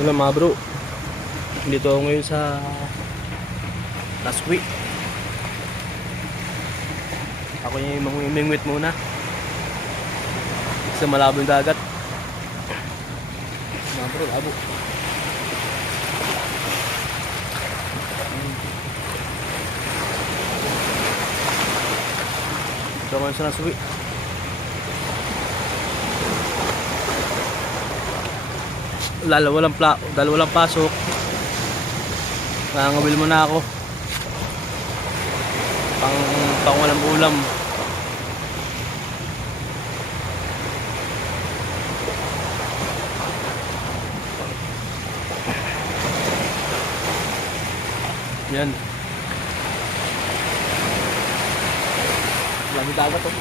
Yun lang mga bro, dito ako ngayon sa Laswi. Ako yung mamimingwit muna sa malabo yung dagat. Mga bro, labo. Ito ngayon sa Laswi. Dalawa lang pasok. Nangawil muna ako. Pang walang ulam. Yan. Lagi dagat oh.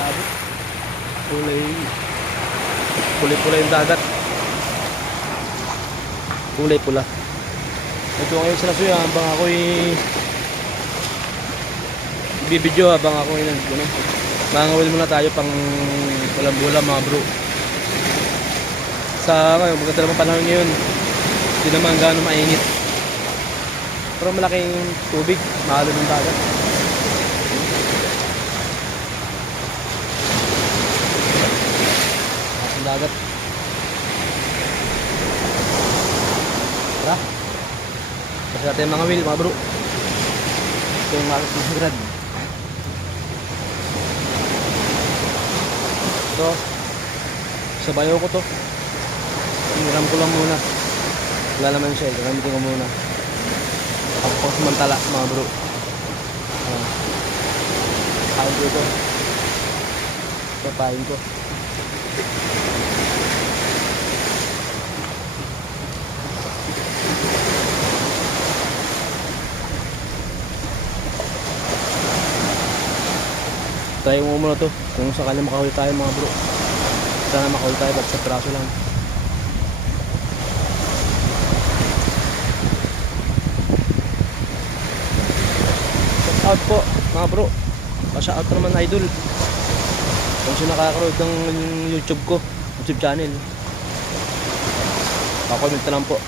Labo. Kulay yung dagat. Kulay pula. Ito ngayon sa Laswi habang ako'y bibidyo, habang ako'y mangawil muna tayo pang walang bulam mga bro. Sa ngayon, maganda naman panahon ngayon, hindi naman gaano mainit, pero malaking tubig, mahalo ng dagat. Ang dagat. Tara, kasi natin mga wheel mga bro. Ito yung mga grad. Ito, sa bayo ko to. Hiniram ko lang muna. Wala naman siya, gagamitin ko muna. Ako sumantala mga bro. Pahin ko ito. Papahin ko. Try mo muna to kung sakali makahuli tayo mga bro. Sana makahuli tayo ba't sa praso lang. Shout out po mga bro. Pa-shout out naman idol kung sino nakakaroon ng YouTube ko, YouTube channel. Pa-comment na lang po.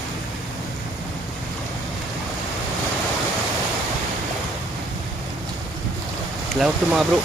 Salamat po mga bro.